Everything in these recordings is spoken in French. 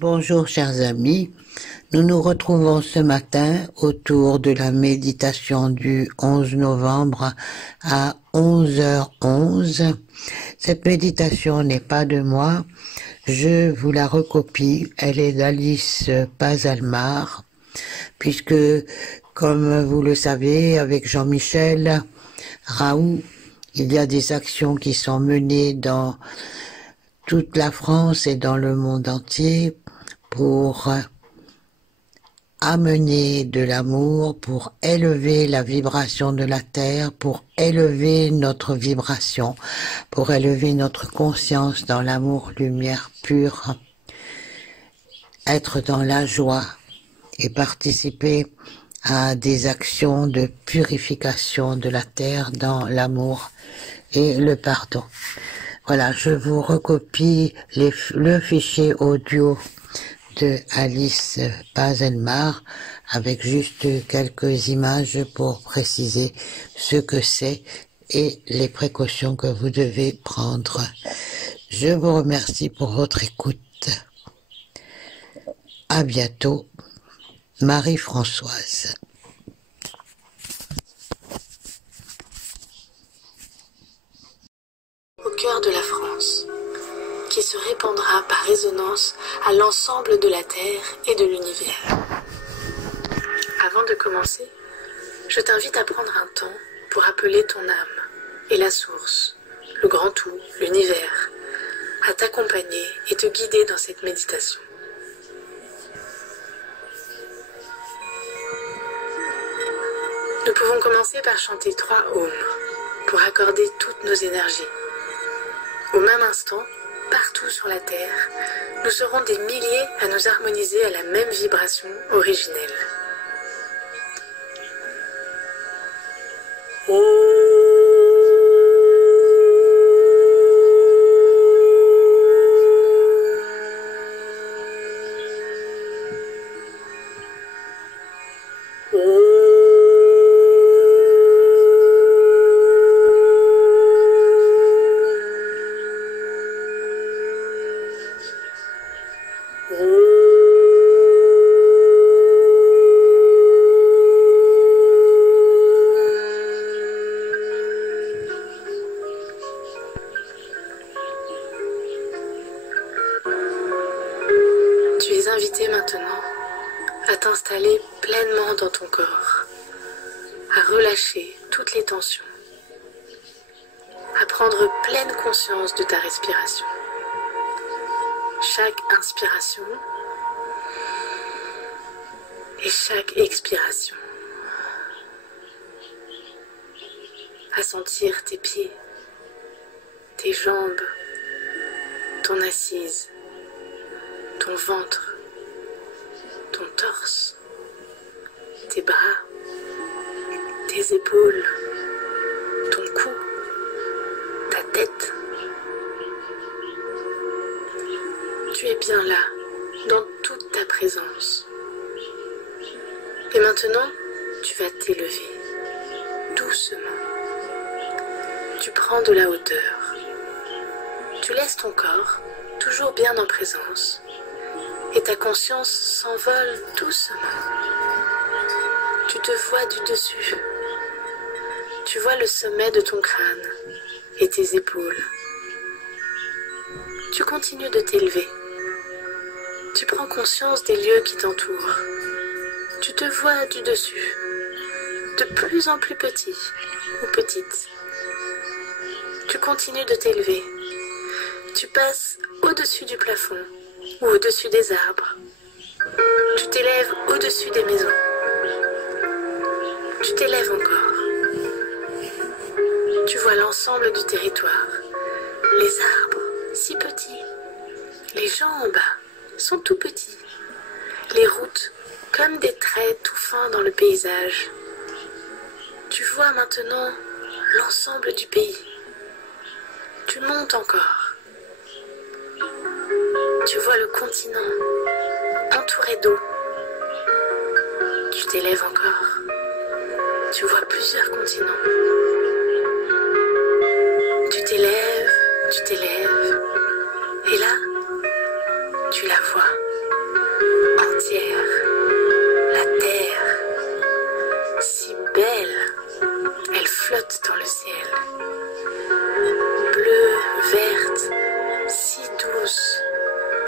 Bonjour chers amis, nous nous retrouvons ce matin autour de la méditation du 11 novembre à 11h11. Cette méditation n'est pas de moi, je vous la recopie, elle est d'Alice Paz-Almar, puisque comme vous le savez avec Jean-Michel Raoult, il y a des actions qui sont menées dans toute la France et dans le monde entier pour amener de l'amour, pour élever la vibration de la Terre, pour élever notre vibration, pour élever notre conscience dans l'amour, lumière pure, être dans la joie et participer à des actions de purification de la Terre dans l'amour et le pardon. Voilà, je vous recopie le fichier audio de Alice Paz-Almar avec juste quelques images pour préciser ce que c'est et les précautions que vous devez prendre. Je vous remercie pour votre écoute. À bientôt, Marie-Françoise. Au cœur de la France, qui se répandra par résonance à l'ensemble de la Terre et de l'univers. Avant de commencer, je t'invite à prendre un temps pour appeler ton âme et la source, le grand tout, l'univers, à t'accompagner et te guider dans cette méditation. Nous pouvons commencer par chanter 3 ohms pour accorder toutes nos énergies. Au même instant, partout sur la Terre, nous serons des milliers à nous harmoniser à la même vibration originelle. Tu es invité maintenant à t'installer pleinement dans ton corps, à relâcher toutes les tensions, à prendre pleine conscience de ta respiration. Chaque inspiration et chaque expiration. À sentir tes pieds, tes jambes, ton assise, ton ventre, ton torse, tes bras, tes épaules, ton cou, ta tête. Tu es bien là, dans toute ta présence. Et maintenant, tu vas t'élever, doucement. Tu prends de la hauteur. Tu laisses ton corps, toujours bien en présence, et ta conscience s'envole doucement. Tu te vois du dessus. Tu vois le sommet de ton crâne et tes épaules. Tu continues de t'élever. Tu prends conscience des lieux qui t'entourent. Tu te vois du dessus, de plus en plus petit ou petite. Tu continues de t'élever. Tu passes au-dessus du plafond ou au-dessus des arbres. Tu t'élèves au-dessus des maisons. Tu t'élèves encore. Tu vois l'ensemble du territoire. Les arbres, si petits. Les gens en bas sont tout petits. Les routes, comme des traits tout fins dans le paysage. Tu vois maintenant l'ensemble du pays. Tu montes encore. Tu vois le continent entouré d'eau. Tu t'élèves encore. Tu vois plusieurs continents. Tu t'élèves. Et là, tu la vois, entière, la terre, si belle, elle flotte dans le ciel. Bleue, verte, si douce,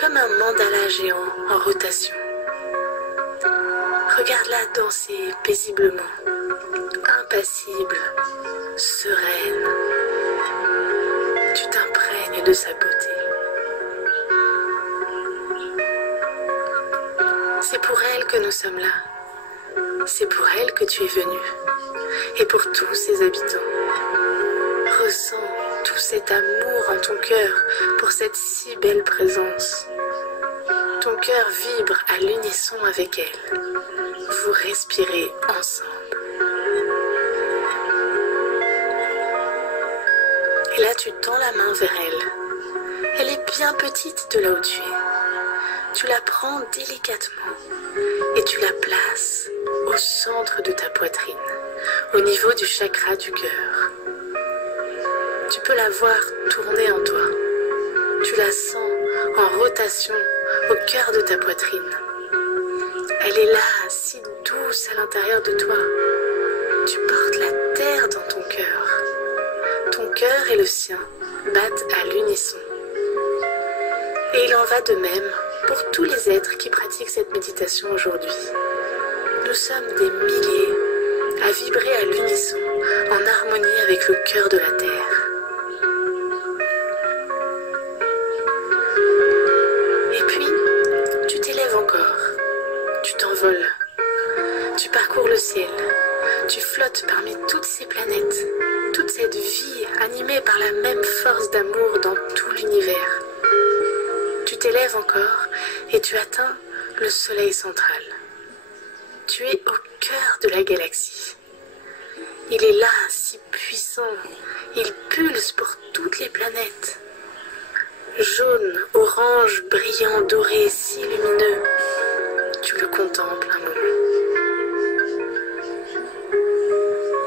comme un mandala géant en rotation. Regarde-la danser paisiblement, impassible, sereine. Tu t'imprègnes de sa beauté. C'est pour elle que nous sommes là. C'est pour elle que tu es venu. Et pour tous ses habitants. Ressens tout cet amour en ton cœur pour cette si belle présence. Ton cœur vibre à l'unisson avec elle. Vous respirez ensemble. Et là, tu tends la main vers elle. Elle est bien petite de là où tu es. Tu la prends délicatement et tu la places au centre de ta poitrine, au niveau du chakra du cœur. Tu peux la voir tourner en toi. Tu la sens en rotation au cœur de ta poitrine. Elle est là, si douce à l'intérieur de toi. Tu portes la terre dans ton cœur. Ton cœur et le sien battent à l'unisson. Et il en va de même pour tous les êtres qui pratiquent cette méditation aujourd'hui. Nous sommes des milliers à vibrer à l'unisson, en harmonie avec le cœur de la terre. Et puis, tu t'élèves encore, tu t'envoles, tu parcours le ciel, tu flottes parmi toutes ces planètes, toute cette vie animée par la même force d'amour dans tout l'univers. Tu t'élèves encore et tu atteins le soleil central. Tu es au cœur de la galaxie. Il est là, si puissant. Il pulse pour toutes les planètes. Jaune, orange, brillant, doré, si lumineux. Tu le contemples un moment.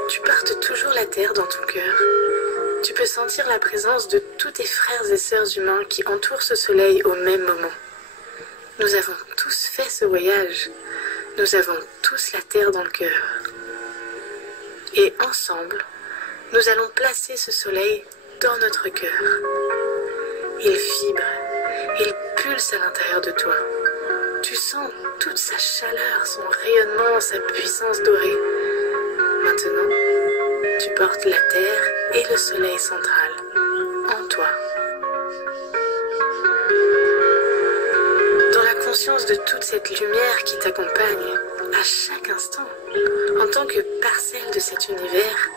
Tu portes toujours la terre dans ton cœur. Tu peux sentir la présence de tous tes frères et sœurs humains qui entourent ce soleil au même moment. Nous avons tous fait ce voyage. Nous avons tous la terre dans le cœur. Et ensemble, nous allons placer ce soleil dans notre cœur. Il vibre, il pulse à l'intérieur de toi. Tu sens toute sa chaleur, son rayonnement, sa puissance dorée. Maintenant, tu portes la terre et le soleil central en toi. Dans la conscience de toute cette lumière qui t'accompagne à chaque instant, en tant que parcelle de cet univers,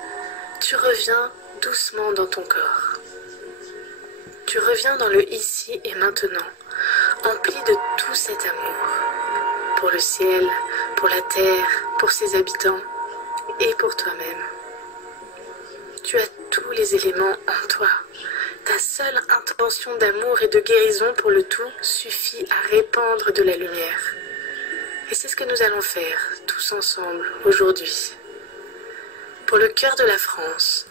tu reviens doucement dans ton corps. Tu reviens dans le ici et maintenant, empli de tout cet amour, pour le ciel, pour la terre, pour ses habitants et pour toi-même. Tu as tous les éléments en toi. Ta seule intention d'amour et de guérison pour le tout suffit à répandre de la lumière. Et c'est ce que nous allons faire tous ensemble aujourd'hui. Pour le cœur de la France,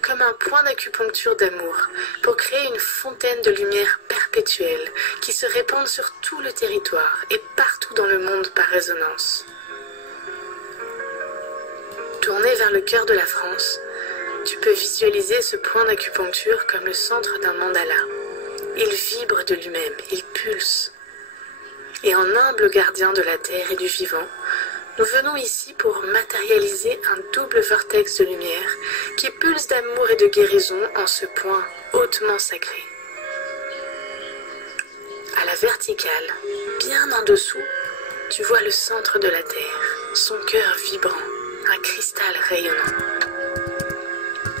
comme un point d'acupuncture d'amour, pour créer une fontaine de lumière perpétuelle qui se répande sur tout le territoire et partout dans le monde par résonance. Tourné vers le cœur de la France, tu peux visualiser ce point d'acupuncture comme le centre d'un mandala. Il vibre de lui-même, il pulse. Et en humble gardien de la terre et du vivant, nous venons ici pour matérialiser un double vortex de lumière qui pulse d'amour et de guérison en ce point hautement sacré. À la verticale, bien en dessous, tu vois le centre de la terre, son cœur vibrant, un cristal rayonnant.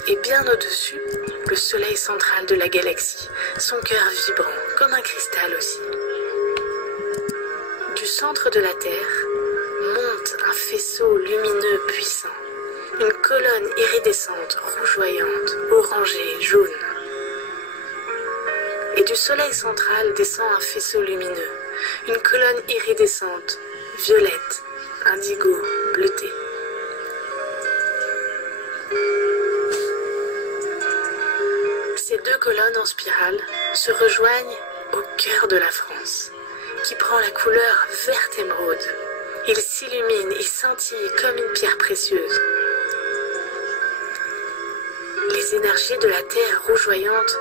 Et bien au-dessus, le soleil central de la galaxie, son cœur vibrant, comme un cristal aussi. Du centre de la Terre monte un faisceau lumineux puissant, une colonne iridescente, rougeoyante, orangée, jaune. Et du soleil central descend un faisceau lumineux, une colonne iridescente, violette, indigo, bleutée. Ces deux colonnes en spirale se rejoignent au cœur de la France. qui prend la couleur verte émeraude. Il s'illumine et scintille comme une pierre précieuse. Les énergies de la terre rougeoyante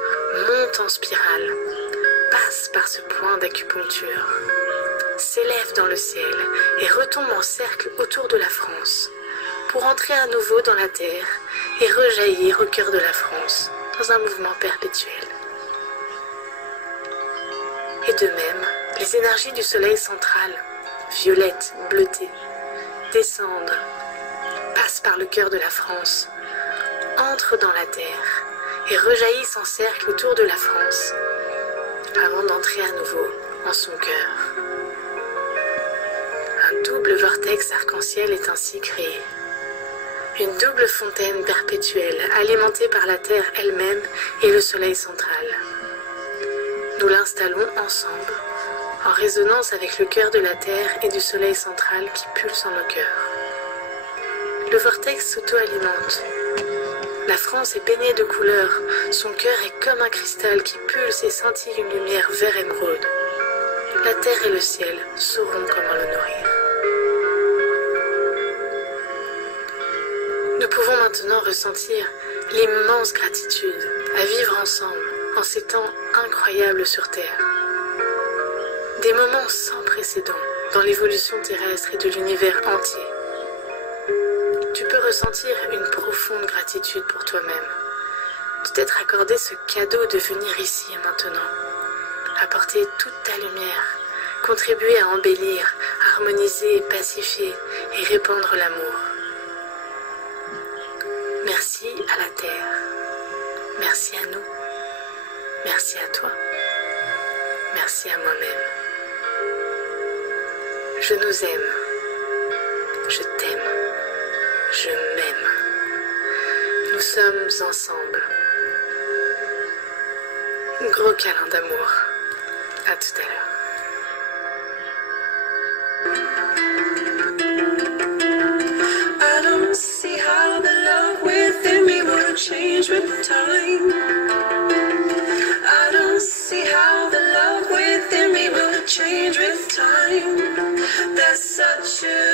montent en spirale, passent par ce point d'acupuncture, s'élèvent dans le ciel et retombent en cercle autour de la France, pour entrer à nouveau dans la terre et rejaillir au cœur de la France, dans un mouvement perpétuel. Et de même, les énergies du soleil central, violettes, bleutées, descendent, passent par le cœur de la France, entrent dans la terre et rejaillissent en cercle autour de la France, avant d'entrer à nouveau en son cœur. Un double vortex arc-en-ciel est ainsi créé. Une double fontaine perpétuelle alimentée par la terre elle-même et le soleil central. Nous l'installons ensemble, en résonance avec le cœur de la terre et du soleil central qui pulse en nos cœurs. Le vortex s'auto-alimente. La France est baignée de couleurs, son cœur est comme un cristal qui pulse et scintille une lumière vert émeraude. La terre et le ciel sauront comment le nourrir. Nous pouvons maintenant ressentir l'immense gratitude à vivre ensemble en ces temps incroyables sur Terre. Des moments sans précédent dans l'évolution terrestre et de l'univers entier. Tu peux ressentir une profonde gratitude pour toi-même, de t'être accordé ce cadeau de venir ici et maintenant, apporter toute ta lumière, contribuer à embellir, harmoniser, pacifier et répandre l'amour. Merci à la Terre, merci à nous, merci à toi, merci à moi-même. Je nous aime, je t'aime, je m'aime. Nous sommes ensemble. Gros câlin d'amour. À tout à l'heure. I don't see how the love within me will change with time. I don't see how the love within me will change with time. There's such a